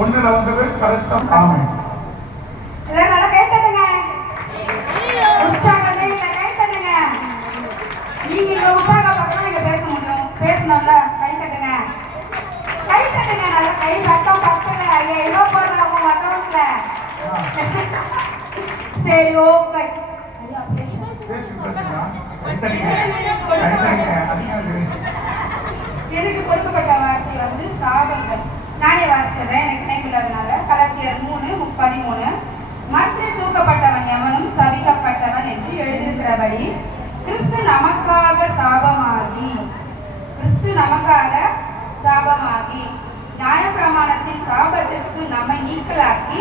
ஒண்ணுல வந்தது கரெக்டா. ஆமை நல்லா கை தட்டுங்க. உற்சாகமே இல்ல, கை தட்டுங்க. நீங்க இங்க உற்சாகப்பட்டா நீங்க பேச முடியும். பேசணும்ல, கை தட்டுங்க. கை தட்டுங்க, நல்லா கை சத்தம் பத்தல. ஐயோ போடல உங்க அக்கௌண்ட்ல. சரி ஓகே. எனக்கு கொடுக்கப்பட்ட வார்த்தை வந்து சாபங்கள். நானே வாசிச்சிடுறேன், எனக்கு நினைக்கின்றதுனால. கலாத்தியர் 3:13. மரத்தில் தூக்கப்பட்டவன் எவனும் சபிக்கப்பட்டவன் என்று எழுதியிருக்கிறபடி கிறிஸ்து நமக்காக சாபமாகி நியாயப்பிரமாணத்தின் சாபத்திற்கு நம்மை நீக்கலாக்கி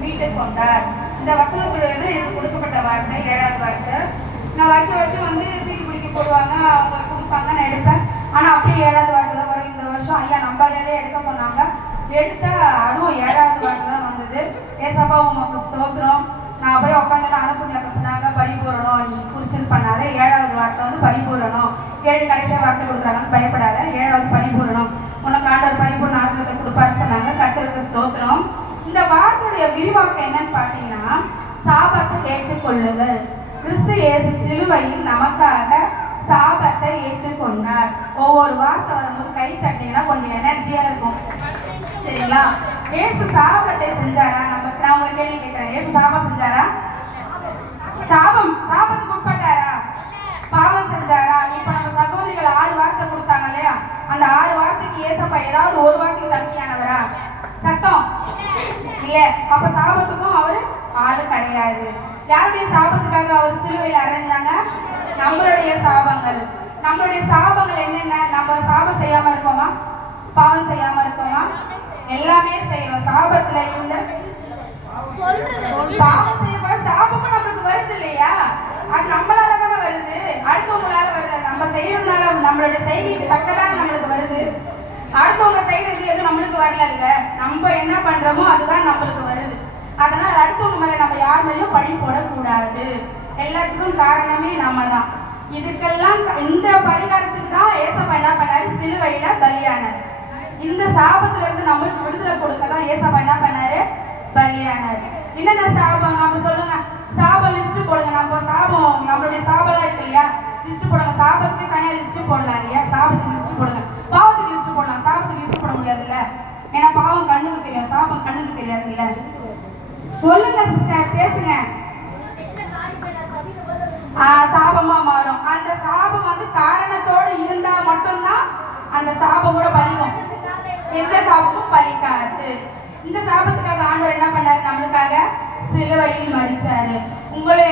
மீட்டுக் கொண்டார். இந்த வசனத்திலிருந்து எனக்கு கொடுக்கப்பட்ட வார்த்தை 7வது வார்த்தை. நான் வருஷம் வந்து சீட்டு குடிக்க போடுவாங்க, அவங்க கொடுப்பாங்க, நான் எடுப்பேன். ஆனால் அப்படியே 7வது வார்த்தை தான் வரும். இந்த வருஷம் ஐயா நம்பாலே எடுக்க சொன்னாங்க, எடுத்தா அதுவும் 7வது வார்த்தை தான் வந்தது. ஏசப்பா உமக்கு ஸ்தோத்திரம். நான் போய் உட்காந்து அனுப்புங்க சொன்னாங்க, பரிபூரணம் நீ குறிச்சல் பண்ணாத. 7வது வார்த்தை வந்து பரிபூரணம். 7 கடைசியாக வார்த்தை கொடுக்குறாங்கன்னு பயப்படாத, 7வது பரிபூரணம். உனக்கு ஆண்டவர் பரிபூர்ண ஆசீர்வாதத்தை கொடுப்பாருன்னு சொன்னாங்க. கர்த்தருக்கு ஸ்தோத்திரம். இந்த வார்த்தையுடைய விரிவாக்கம் என்னன்னு பார்த்தீங்கன்னா, சாபத்தை ஏற்றுக்கொள்ளுதல். கிறிஸ்து இயேசு சிலுவையில் நமக்காக சாபத்தை ஏற்றுக்கொண்டார். ஒவ்வொரு வார்த்தை வரும்போது கை தட்டிங்கன்னா கொஞ்சம் எனர்ஜியா இருக்கும், சரிங்களா? இயேசு சாபத்தை செஞ்சாரா? நான் உங்களை கேள்வி கேட்கிறேன், இயேசு சாபம் செஞ்சாரா? சாபத்துக்கு உட்பட்டாரா? பாவம் செஞ்சாரா? இப்ப நம்ம சகோதரிகள் 6 வார்த்தை கொடுத்தாங்க இல்லையா, அந்த 6 வார்த்தைக்கு ஏசப்பா ஏதாவது ஒரு வார்த்தைக்கு தகுதியானவரா? சத்தம் இல்ல. அப்ப சாபத்துக்கும் அவரு ஆளு கிடையாது. யாருடைய சாபத்துக்காக அவர் சிலுவையில் அறைஞ்சாங்க? நம்மளுடைய சாபங்கள். நம்மளுடைய சாபங்கள் என்னென்ன? நம்ம சாபம் செய்யாம இருக்கோமா? பாவம் செய்யாம இருக்கோமா? எல்லாமே செய்யறோம். சாபத்துல இருந்த பாவம் செய்யப்பட சாபமும் நம்மளுக்கு வருது இல்லையா? அது நம்மளால தானே வருது, அடுத்தவங்களால வருது. நம்ம செய்யறதுனால நம்மளுடைய செய்திக்கு தக்கதான் நம்மளுக்கு வருது. அடுத்தவங்க செய்யறது எதுவும் நம்மளுக்கு வரல இல்ல, நம்ம என்ன பண்றோமோ அதுதான் நம்மளுக்கு வருது. அதனால அடுத்தவங்க மேல நம்ம யார் மேலேயும் பழி போடக்கூடாது. எல்லாத்துக்கும் காரணமே நம்ம தான். இதுக்கெல்லாம் இந்த பரிகாரத்துக்கு தான் ஏசப்பா என்ன பண்ணாரு? சிலுவையில பலியானார். இந்த சாபத்துல இருந்து நம்மளுக்கு விடுதலை கொடுக்க தான் ஏசப்பா என்ன பண்ணாரு? பலியானார். என்னென்ன சாபம் நம்ம சொல்லுங்க, சாபம் லிஸ்ட் போடுங்க. நம்ம சாபம், நம்மளுடைய சாபம்லாம் இருக்கு இல்லையா, லிஸ்ட் போடுங்க. சாபத்துக்கு தனியா லிஸ்ட் போடலாம் இல்லையா? சாபத்துக்கு லிஸ்ட் போடுங்க, பாவத்துக்கு லிஸ்ட் போடலாம். சாபத்துக்கு லிஸ்ட் போட முடியாதுல்ல, ஏன்னா பாவம் கண்ணுக்கு தெரியும், சாபம் கண்ணுக்கு தெரியாதுல்ல. சொல்லுங்க சிஸ்டர், பேசுங்க. சாபமா மாறும். அந்த சாபம் வந்து காரணத்தோடு இருந்தா மட்டும்தான் அந்த சாபம் கூட பலிக்கும். எந்த சாபமும் பலிக்காது. இந்த சாபத்துக்காக ஆண்டவர் என்ன பண்ணாரு? நம்மளுக்காக சிலுவையில் மரிச்சாரு. உங்களை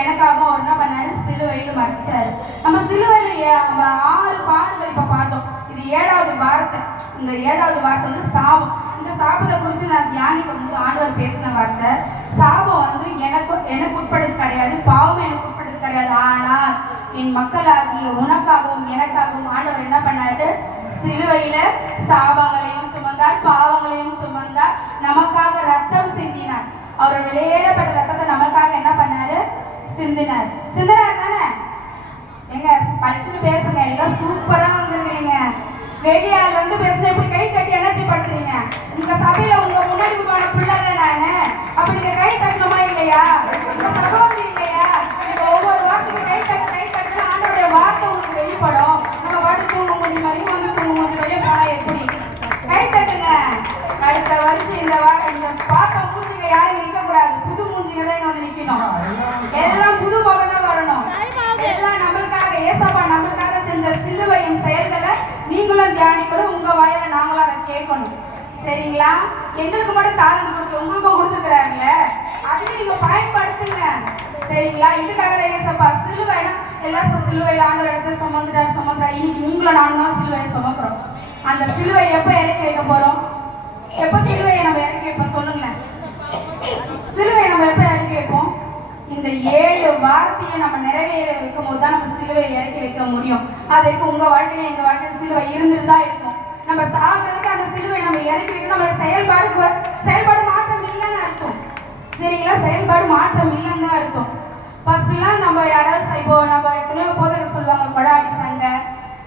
எனக்காக அவர் என்ன பண்ணாரு? சிலுவையில் மரிச்சாரு. நம்ம சிலுவையில் 6 பாடுகள் இப்ப பார்த்தோம். இது 7வது வார்த்தை. இந்த 7வது வார்த்தை வந்து சாபம். இந்த சாபத்தை குறித்து நான் தியானிக்கும் போது ஆண்டவர் பேசின வார்த்தை, சாபம் வந்து எனக்கு உட்படுறது கிடையாது, பாவம் எனக்கு உட்படுறது கிடையாது. ஆனால் என் மக்களாகிய உனக்காகவும் எனக்காகவும் ஆண்டவர் என்ன பண்ணாரு? சிலுவையில சாபங்களையும் சுமந்தார், பாவங்களையும் சுமந்தார், நமக்காக ரத்தம் சிந்தினார். அவர் வெளியேறப்பட்ட ரத்தத்தை நமக்காக என்ன பண்ணாரு? சிந்தினார் தானே? எங்க படிச்சுட்டு பேசுங்க, எல்லாம் சூப்பரா வந்திருக்கிறீங்க. வெளியால் வந்து பேசுன இப்படி கை தட்டி எனர்ஜி படுத்துறீங்க. உங்க சபையில உங்க முன்னாடி போன பிள்ளைல நானு, அப்ப நீங்க கை தட்டணுமா இல்லையா? உங்க சகோதரி இல்லையா? நீங்க ஒவ்வொரு வார்த்தைக்கு கை தட்டுனா ஆண்டோடைய வார்த்தை உங்களுக்கு வெளிப்படும். நம்ம பாட்டு தூங்க மூஞ்சி மாதிரியும் வந்து தூங்க மூஞ்சி வழியும் போனா எப்படி? கை தட்டுங்க. அடுத்த வருஷம் இந்த பார்த்த மூஞ்சிங்க யாரும் நிற்க கூடாது, புது மூஞ்சிங்க தான் இங்க வந்து நிக்கணும். எல்லாம் புது முகம் தான் வரணும். எல்லாம் நம்மளுக்காக ஏசப்பா நம்மளுக்காக செஞ்ச சிலுவையின் செயல்களை நீங்களும் தியானிக்கணும். உங்க வாயில நாங்களும் அதை கேட்கணும், சரிங்களா? எங்களுக்கு மட்டும் தாழ்ந்து கொடுக்கல, உங்களுக்கும் கொடுத்துருக்கிறாருல்ல, அதையும் நீங்க பயன்படுத்துங்க, சரிங்களா? இதுக்காக தான் ஏசப்பா சிலுவைனா எல்லாரும் சிலுவையில் ஆண்டவர் இடத்த சுமந்துட்டா. இன்னைக்கு நீங்களும் நானும் தான் சிலுவையை சுமக்கிறோம். அந்த சிலுவை எப்ப இறக்கி வைக்க போறோம்? எப்ப சிலுவையை நம்ம இறக்கி வைப்போம் சொல்லுங்களேன்? சிலுவையை நம்ம எப்ப இறக்கி வைப்போம்? இந்த 7 வார்த்தையை நம்ம நிறைவேற வைக்கும் போது தான் நம்ம சிலுவையை இறக்கி வைக்க முடியும். அதுக்கு உங்க வாழ்க்கையில எங்க வாழ்க்கையில சிலுவை இருந்துட்டு தான் இருக்கும். நம்ம சாகிறதுக்கு அந்த சிலுவை நம்ம இறக்கி வைக்கணும். நம்மளோட செயல்பாடு மாற்றம் இல்லைன்னு அர்த்தம், சரிங்களா? செயல்பாடு மாற்றம் இல்லைன்னு தான் அர்த்தம். ஃபர்ஸ்ட்லாம் நம்ம யாராவது இப்போ நம்ம எத்தனையோ சொல்லுவாங்க கொடாடி சண்டை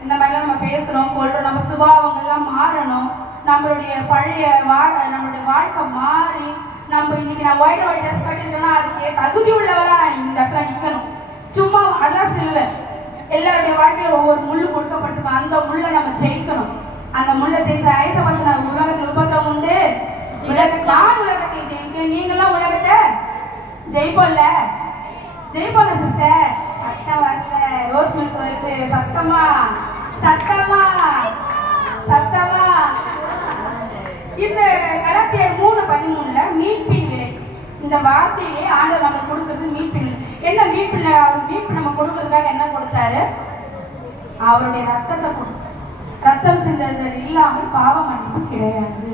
இந்த மாதிரிலாம் நம்ம பேசுறோம் கொள்றோம். நம்ம சுபாவங்கள்லாம் மாறணும். நம்மளுடைய பழைய நம்மளுடைய வாழ்க்கை மாறி நம்ம இன்னைக்கு நான் ஒயிட் ட்ரெஸ் கட்டிருக்கேன்னா அதுக்கு தகுதி உள்ளவளா நான் இந்த இடத்துல நிற்கணும். சும்மா அதான் சிலுவை. எல்லாருடைய வாழ்க்கையில ஒவ்வொரு முள்ளு கொடுக்கப்பட்டிருக்கும். அந்த முள்ளை நம்ம ஜெயிக்கணும். அந்த முள்ளை ஜெயிச்ச ஐசபட்ச உலகத்தில் உபத்திரம் உண்டு, நான் உலகத்தை ஜெயிக்க, நீங்களாம் உலகத்தை ஜெயிப்போம்ல சிஸ்டர். சத்தம் வரல, ரோஸ் மில்க் வருது. சத்தமா சத்தமா சத்தமா. இந்த கலாத்தியர் 3:13 மீட்பின் விலை, இந்த வார்த்தையிலே ஆண்டவர் நமக்கு கொடுக்கறது மீட்பின் விலை. என்ன மீட்பில் அவர் மீட்பு நம்ம கொடுக்கறதுக்காக என்ன கொடுத்தாரு? அவருடைய ரத்தத்தை கொடுத்தாரு. ரத்தம் சிந்தது இல்லாமல் பாவ மன்னிப்பு கிடையாது.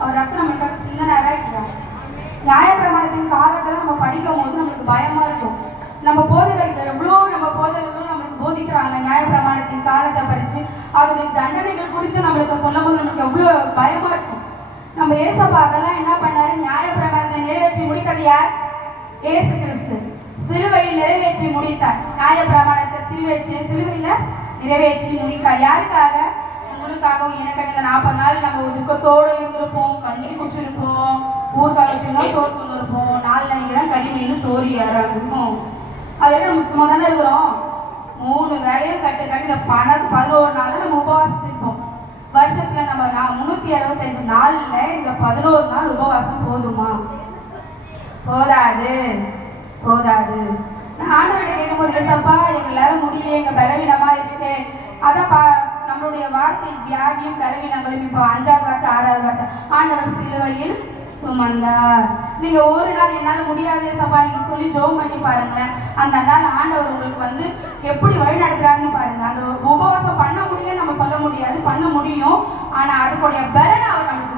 அவர் ரத்தம் நம்மளுக்காக சிந்தனாரா இருக்கிறார். நியாயப்பிரமாணத்தின் காலத்துல நம்ம படிக்கும் போது நம்மளுக்கு பயமா இருக்கும். நம்ம போதகர்கள் நம்ம போதகர்களும் நம்மளுக்கு போதிக்கிறாங்க. நியாயப்பிரமாணத்தின் காலத்தை பறிச்சு அதனுடைய தண்டனைகள் குறித்து நம்மளுக்கு சொல்லும் போது நம்மளுக்கு எவ்வளவு பயமா இருக்கும். நம்ம ஏசப்பா அதெல்லாம் என்ன பண்ணாரு? நியாயப்பிரமாணத்தை நிறைவேற்றி முடித்தது யார்? ஏசு கிறிஸ்து சிலுவையில் நிறைவேற்றி முடித்தார். நியாயப்பிரமாணத்தை சிலுவையில நிறைவேற்றி முடித்தார். யாருக்காக? உங்களுக்காகவும் எனக்காக. இந்த 40 நாள் நம்ம துக்கத்தோடு இருந்திருப்போம், கஞ்சி குடிச்சிருப்போம், ஊருக்காக வச்சுதான் சோறு கொண்டிருப்போம். 4 அன்னைக்கு தான் கறி மீன் சோறு ஏறாகும். அதோட நம்ம சும்மா தானே இருக்கிறோம். 3 வேலையும் கட்டு இந்த 11 நாள் தான் நம்ம உபவாசிச்சிருப்போம். வருஷத்துல நம்ம 365 நாள்ல இந்த 11 நாள் உபவாசம் போதுமா? போதாது. நான் ஆண்டவர்கிட்ட கேட்கும்போது, ஏசப்பா எங்களால முடியல, எங்க பலவீனமா இருக்கு. அதான் நம்மளுடைய வார்த்தை வியாதியும் பலவீனங்களும் இப்போ 5வது வார்த்தை 6வது வார்த்தை ஆண்டவர் சிலுவையில் சுமந்தார். நீங்க ஒரு நாள் என்னால முடியாது ஏசப்பா நீங்க சொல்லி ஜெபம் பண்ணி பாருங்களேன். அந்த நாள் ஆண்டவர் உங்களுக்கு எப்படி வழி நடத்துறாருன்னு பாருங்க. அந்த உபவாசம் பண்ண முடியல நம்ம சொல்ல முடியாது, பண்ண முடியும். ஆனா அதுக்குடைய பலனை அவர் நம்மளுக்கு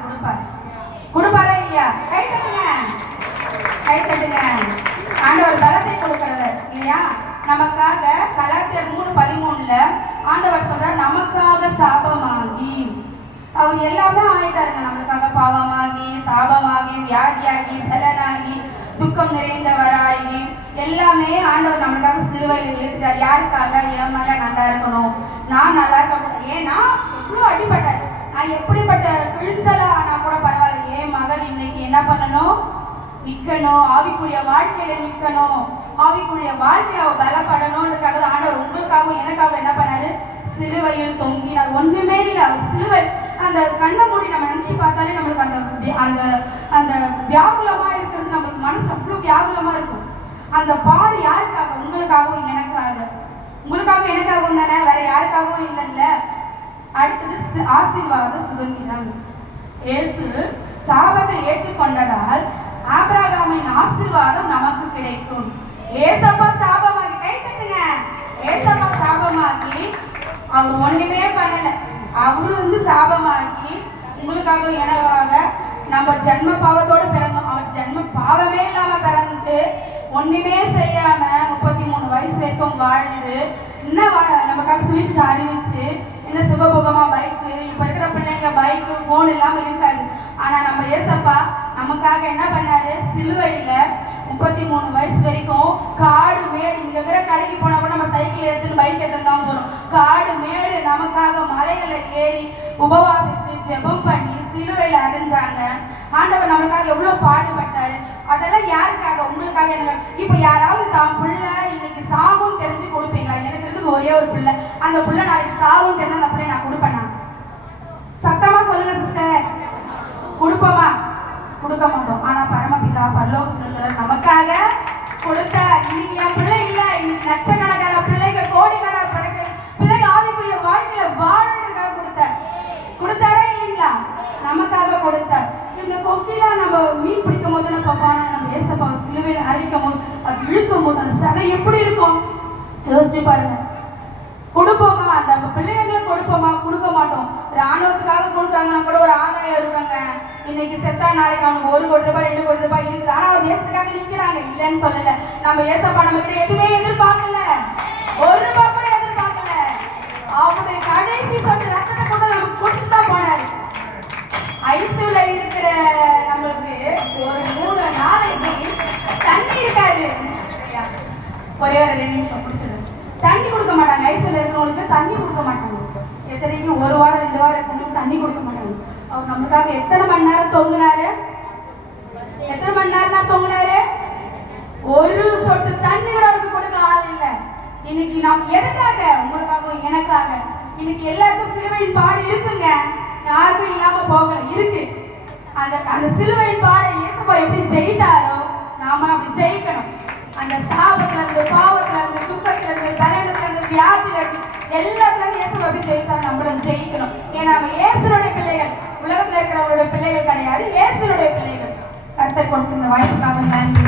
கொடுப்பாரா இல்லையா? கை தட்டுங்க. ஆண்டவர் பலத்தை கொடுக்கிறவர் இல்லையா? நமக்காக கலாத்தியர் 3:13 ஆண்டவர் சொல்றார், நமக்காக சாபமாகி. அவர் எல்லாமே ஆயிட்டாருங்க. நம்மளுக்காக பாவமாகி, சாபமாகி, வியாதியாகி, பலனாகி, துக்கம் நிறைந்தவராகி எல்லாமே ஆண்டவர் நம்மளுக்காக சிலுவையில் இருக்கிறார். யாருக்காக? என் மேல நல்லா இருக்கணும், நான் நல்லா இருக்கக்கூடாது. ஏன்னா எவ்வளோ அடிப்பட்டார். நான் எப்படிப்பட்ட கிழிச்சலா ஆனா கூட பரவாயில்ல, என் மகள் இன்னைக்கு என்ன பண்ணணும்? நிற்கணும், ஆவிக்குரிய வாழ்க்கையில நிற்கணும், ஆவிக்குரிய வாழ்க்கையில அவ பலப்படணும்ன்றதுக்காக ஆண்டவர் உங்களுக்காகவும் எனக்காக என்ன பண்ணாரு? சிலுவையில் தொங்கினார். ஒண்ணுமே இல்லை. அவர் சிலுவை அந்த கண்ணை மூடி நம்ம நினைச்சு பார்த்தாலே நம்மளுக்கு அந்த அந்த வியாகுலமா இருக்கிறது நம்மளுக்கு மனசு அவ்வளவு வியாகுலமா இருக்கும். அந்த பாடு யாருக்காக? உங்களுக்காகவும் எனக்காக. உங்களுக்காகவும் எனக்காகவும் தானே, வேற யாருக்காகவும் இல்லைல்ல. அடுத்தது ஆசீர்வாத சுதந்திரம். இயேசு சாபத்தை ஏற்றுக்கொண்டதால் ஆபிரகாமின் ஆசீர்வாதம் நமக்கு கிடைக்கும். ஏசப்பா சாபமாகி, கை தட்டுங்க. ஏசப்பா சாபமாகி அவர் ஒண்ணுமே பண்ணல. அவரு சாபமாகி உங்களுக்காக எனக்காக நம்ம ஜென்ம பாவத்தோடு பிறந்தோம். அவர் ஜென்ம பாவமே இல்லாம பிறந்து ஒண்ணுமே செய்யாம 33 வயசு வரைக்கும் வாழ்ந்து இன்னும் நமக்காக சுவிசேஷம் அறிவிச்சு என்ன சுகபோகமா பைக்கு. இப்ப இருக்கிற பிள்ளைங்க பைக்கு போன் இல்லாம இருக்காது. ஆனா நம்ம ஏசப்பா நமக்காக என்ன பண்ணாரு? சிலுவையில 33 வயசு வரைக்கும் காடு மேடு, இங்க இருக்கிற கடைக்கு போனா கூட நம்ம சைக்கிள் எடுத்துன்னு பைக் எடுத்து தான் போறோம். காடு மேடு நமக்காக மலைகளை ஏறி உபவாசித்து ஜெபம் பண்ணி சிலுவையில அடைஞ்சாங்க. ஆண்டவர் நமக்காக எவ்வளவு பாடுபட்டாரு. அதெல்லாம் யாருக்காக? உங்களுக்காக. எனக்கு இப்ப யாராவது தான் பிள்ளை இன்னைக்கு சாகும் தெரிஞ்சு கொடுப்பீங்களா? எனக்கு இருக்குது ஒரே ஒரு பிள்ளை, அந்த பிள்ளை நாளைக்கு சாகும் தெரிஞ்சு அந்த பிள்ளை நான் கொடுப்பேனா? சத்தமா சொல்லுங்க சிஸ்டர். கொடுப்போமா? கொடுக்க மாட்டோம். ஆனா பரமபிதா பரலோகத்தில் நமக்காக கொடுத்தார். இன்னைக்கு என் பிள்ளை இல்ல, இன்னைக்கு லட்சக்கணக்கான பிள்ளைங்க, கோடிக்கணக்கான பிள்ளைங்க ஆவிக்குரிய வாழ்க்கையில வாழறதுக்காக கொடுத்தாரா இல்லைங்களா? நமக்காக கொடுத்தார். இந்த கொக்கிலாம் நம்ம மீன் பிடிக்கும் போது நம்ம ஏசப்பா சிலுவையில் அரைக்கும் போது அது இழுக்கும் போது அந்த சதை எப்படி இருக்கும் யோசிச்சு பாருங்க. கொடுப்போமா? அந்த பிள்ளைங்களை கொடுப்போமா? கொடுக்க மாட்டோம். ராணுவத்துக்காக கொடுக்குறாங்கன்னா கூட ஒரு ஆதாயம் இருக்காங்க. இன்னைக்கு செத்தா நாளைக்கு அவனுக்கு 1 கோடி ரூபாய் 2 கோடி ரூபாய் இருக்குது. ஆனா அவர் தேசத்துக்காக நிக்கிறாங்க, இல்லைன்னு சொல்லல. நம்ம ஏசப்பா நம்ம கிட்ட எதுவுமே எதிர்பார்க்கல, 1 ரூபாய் கூட எதிர்பார்க்கல. அவருடைய கடைசி சொட்டு ரத்தத்தை கூட நமக்கு கொடுத்துட்டு தான் போனாரு. ஐசியூல இருக்கிற நம்மளுக்கு ஒரு 3 நாளைக்கு தண்ணி இருக்காது. ஒரே ஒரு 2 நிமிஷம் பிடிச்சிடு. தண்ணி கொடுக்க மாட்டாங்க. ஐசியூல இருக்கிறவங்களுக்கு தண்ணி கொடுக்க மாட்டாங்க. எத்தனைக்கு 1 வாரம் 2 வாரம் இருக்கவங்களுக்கு தண்ணி கொடுக்க மாட்டாங்க. அவர் நமக்காக எத்தனை மணி நேரம் தொங்குனாரு? எத்தனை மணி நேரம் தான் தொங்குனாரு? ஒரு சொட்டு தண்ணி கூட அவருக்கு கொடுக்க ஆள் இல்லை. இன்னைக்கு நாம் எதுக்காக? உங்களுக்காகவும் எனக்காக. இன்னைக்கு எல்லாருக்கும் சிலுவையின் பாடு இருக்குங்க, யாருக்கும் இல்லாம போகல, இருக்கு. அந்த சிலுவையின் பாடை இயேசுப்பா எப்படி ஜெயித்தாரோ நாம அப்படி ஜெயிக்கணும். அந்த சாபத்துல இருந்து, பாவத்துல இருந்து, துக்கத்துல இருந்து, பலனத்துல இருந்து, வியாதியில இருந்து, எல்லாத்துல இருந்து இயேசுப்பா எப்படி ஜெயிச்சாலும் நம்மளும் ஜெயிக்கணும். ஏன்னா நம்ம இயேசுனுடைய பிள்ளைகள், உலகத்துல இருக்கிறவங்களுடைய பிள்ளைகள் கிடையாது, இயேசுனுடைய பிள்ளைகள். கர்த்தர் கொடுத்த இந்த வாய்ப்புக்காக நன்றி.